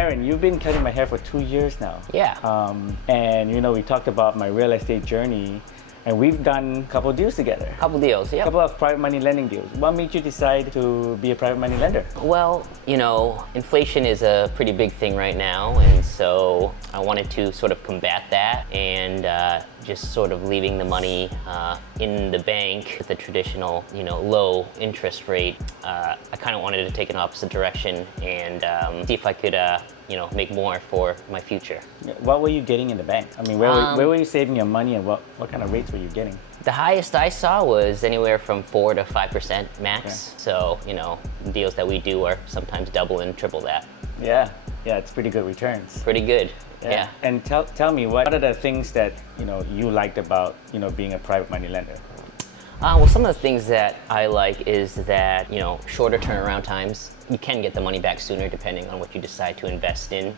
Narin, you've been cutting my hair for 2 years now. Yeah. And we talked about my real estate journey, and we've done a couple deals together. Couple deals, yeah. A couple of private money lending deals. What made you decide to be a private money lender? Well, inflation is a pretty big thing right now, and so I wanted to sort of combat that and just sort of leaving the money in the bank with the traditional, low interest rate. I kind of wanted to take an opposite direction and see if I could, make more for my future. What were you getting in the bank? I mean, where were you saving your money, and what kind of rates were you getting? The highest I saw was anywhere from 4 to 5% max. Okay. So, deals that we do are sometimes double and triple that. Yeah, it's pretty good returns. Pretty good. Yeah. And tell me, what are the things that you liked about being a private money lender? Well, some of the things that I like is that, shorter turnaround times. You can get the money back sooner depending on what you decide to invest in.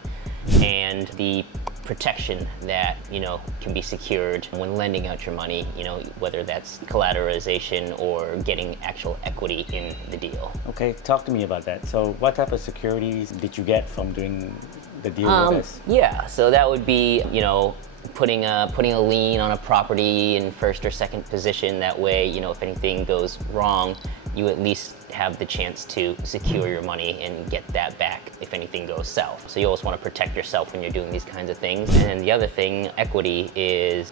And the protection that, can be secured when lending out your money, whether that's collateralization or getting actual equity in the deal. Okay, talk to me about that. So what type of securities did you get from doing the deal with us? Yeah, so that would be, putting a lien on a property in first or second position. That way, if anything goes wrong, you at least have the chance to secure your money and get that back if anything goes south. So you always want to protect yourself when you're doing these kinds of things. And then the other thing, equity, is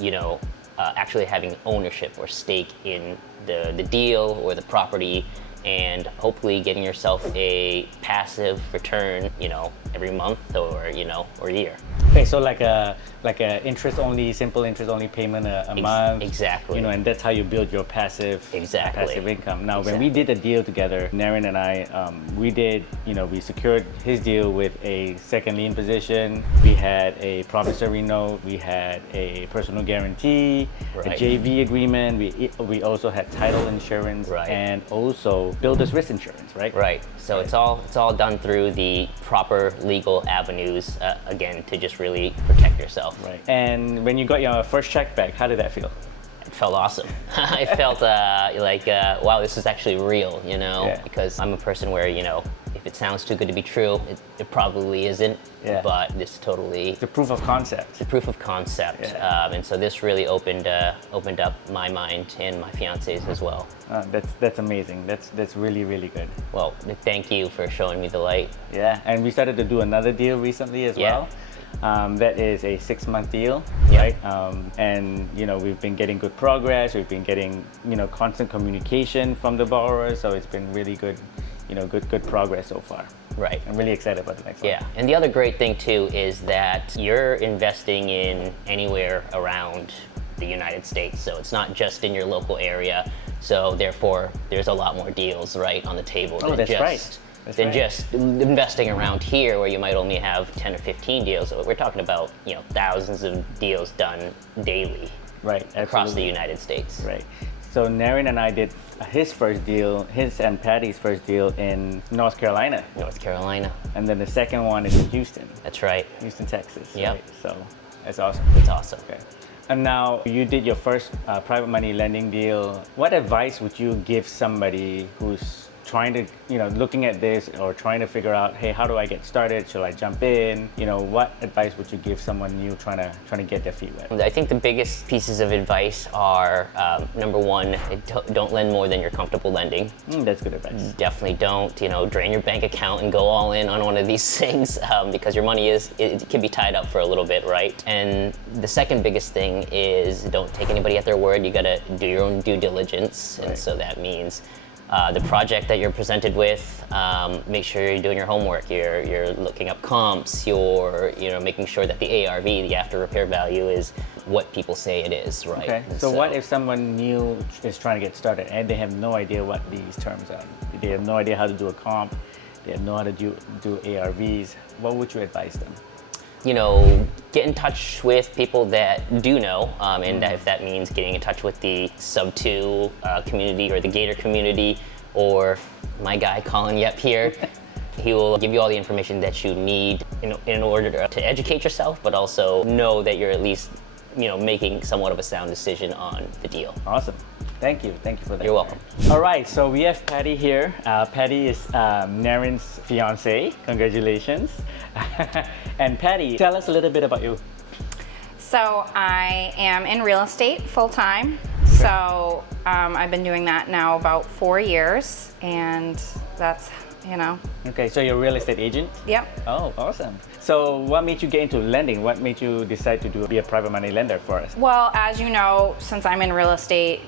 actually having ownership or stake in the deal or the property, and hopefully getting yourself a passive return, every month or or year. Okay, so like a simple interest only payment a month. Exactly. And that's how you build your passive income. Now, when we did a deal together, Narin and I, we secured his deal with a second lien position. We had a promissory note. We had a personal guarantee, a JV agreement. We also had title insurance, and also builder's risk insurance, right? Right. So it's all done through the proper legal avenues, again, to just really protect yourself. Right. And when you got your first check back, how did that feel? It felt awesome. I felt like, wow, this is actually real, because I'm a person where, if it sounds too good to be true, it probably isn't, but this totally... The proof of concept. The proof of concept. And so this really opened up my mind and my fiance's as well. That's amazing. That's really, really good. Well, thank you for showing me the light. Yeah, and we started to do another deal recently as well. That is a 6-month deal, right? And we've been getting good progress. We've been getting constant communication from the borrower, so it's been really good, good progress so far. Right. I'm really excited about the next one. Yeah, and the other great thing too is that you're investing in anywhere around the United States, so it's not just in your local area. So therefore, there's a lot more deals on the table than just investing around here where you might only have 10 or 15 deals. So we're talking about thousands of deals done daily, across the United States. Right. So Narin and I did his and Patti's first deal in North Carolina. And then the second one is in Houston. That's right. Houston, Texas. Yep. Right? So that's awesome. It's awesome. Okay. And now you did your first private money lending deal. What advice would you give somebody who's trying to, looking at this or trying to figure out, hey, how do I get started? Should I jump in? What advice would you give someone new trying to get their feet wet? I think the biggest pieces of advice are, number one, don't lend more than you're comfortable lending. That's good advice. Definitely don't, drain your bank account and go all in on one of these things, because your money it can be tied up for a little bit, right? And the second biggest thing is don't take anybody at their word. You gotta do your own due diligence. And so that means the project that you're presented with, make sure you're doing your homework. You're looking up comps. You're making sure that the ARV, the after repair value, is what people say it is, right? Okay. So what if someone new is trying to get started and they have no idea what these terms are? They have no idea how to do a comp. They have no idea how to do ARVs. What would you advise them? Get in touch with people that do know, and if that means getting in touch with the Sub 2 community or the Gator community, or my guy Colin Yep here. He will give you all the information that you need in order to educate yourself, but also know that you're at least making somewhat of a sound decision on the deal. Awesome. Thank you for that. You're welcome. All right, so we have Patti here. Patti is Narin's fiance. Congratulations. And Patti, tell us a little bit about you. So I am in real estate full-time. So I've been doing that now about 4 years, and that's, Okay, so you're a real estate agent? Yep. Oh, awesome. So what made you get into lending? What made you decide to be a private money lender for us? Well, as you know, since I'm in real estate,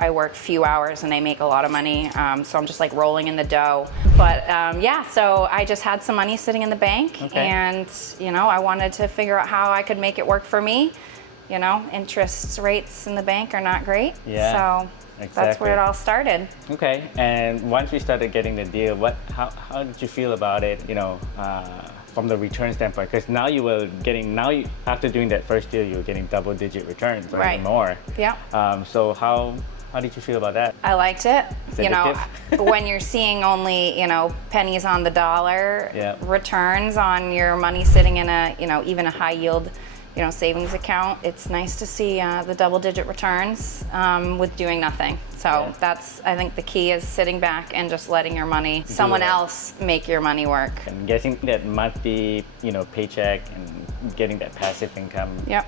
I work few hours and I make a lot of money. So I'm just like rolling in the dough. But yeah, so I just had some money sitting in the bank, and I wanted to figure out how I could make it work for me. Interest rates in the bank are not great. Yeah. So that's where it all started. Okay, and once we started getting the deal, how did you feel about it? From the return standpoint, because now after doing that first deal, you were getting double-digit returns or even more. Yeah. So how did you feel about that? I liked it. It's When you're seeing only pennies on the dollar returns on your money sitting in a even a high yield savings account, it's nice to see the double-digit returns with doing nothing. So that's, I think the key is sitting back and just letting your money, someone else make your money work. And getting that monthly, paycheck and getting that passive income. Yep.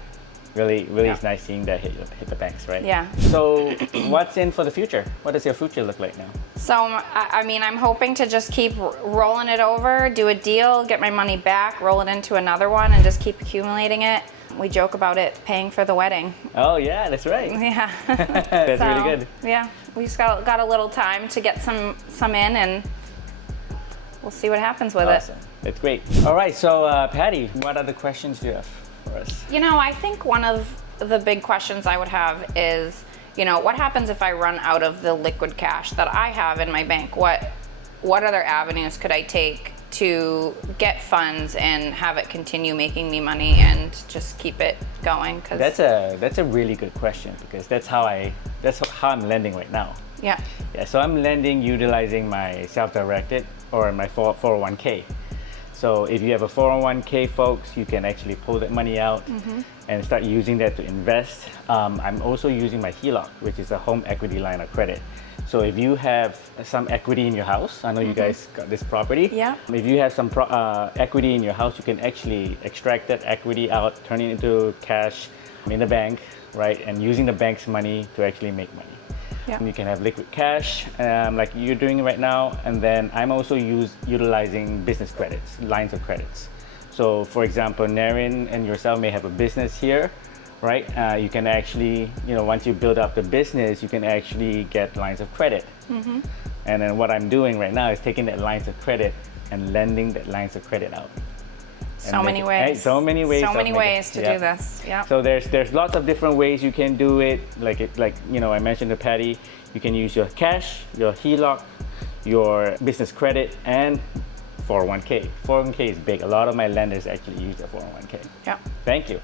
Really is nice seeing that hit the banks, right? Yeah. So what's in for the future? What does your future look like now? So, I'm hoping to just keep rolling it over, do a deal, get my money back, roll it into another one, and just keep accumulating it. We joke about it paying for the wedding. Oh yeah, that's right. Yeah. That's really good. Yeah, we just got a little time to get some in, and we'll see what happens with it. That's great. All right, so Patti, what other questions do you have for us? I think one of the big questions I would have is, what happens if I run out of the liquid cash that I have in my bank? What other avenues could I take to get funds and have it continue making me money and just keep it going? That's a really good question, because that's how I'm lending right now. Yeah. Yeah, so I'm lending utilizing my self-directed or my 401k. So if you have a 401k, folks, you can actually pull that money out and start using that to invest. I'm also using my HELOC, which is a home equity line of credit. So if you have some equity in your house, I know you guys got this property. Yeah. If you have some equity in your house, you can actually extract that equity out, turn it into cash in the bank, right? And using the bank's money to actually make money. Yeah. And you can have liquid cash, like you're doing right now. And then I'm also utilizing business credits, lines of credits. So for example, Narin and yourself may have a business here, right? You can actually, once you build up the business, you can actually get lines of credit. And then what I'm doing right now is taking that lines of credit and lending that lines of credit out. So many ways. So many ways. So many ways to do this. Yeah. So there's lots of different ways you can do it. Like I mentioned to Patti, you can use your cash, your HELOC, your business credit, and 401k. 401k is big. A lot of my lenders actually use their 401k. Yeah. Thank you.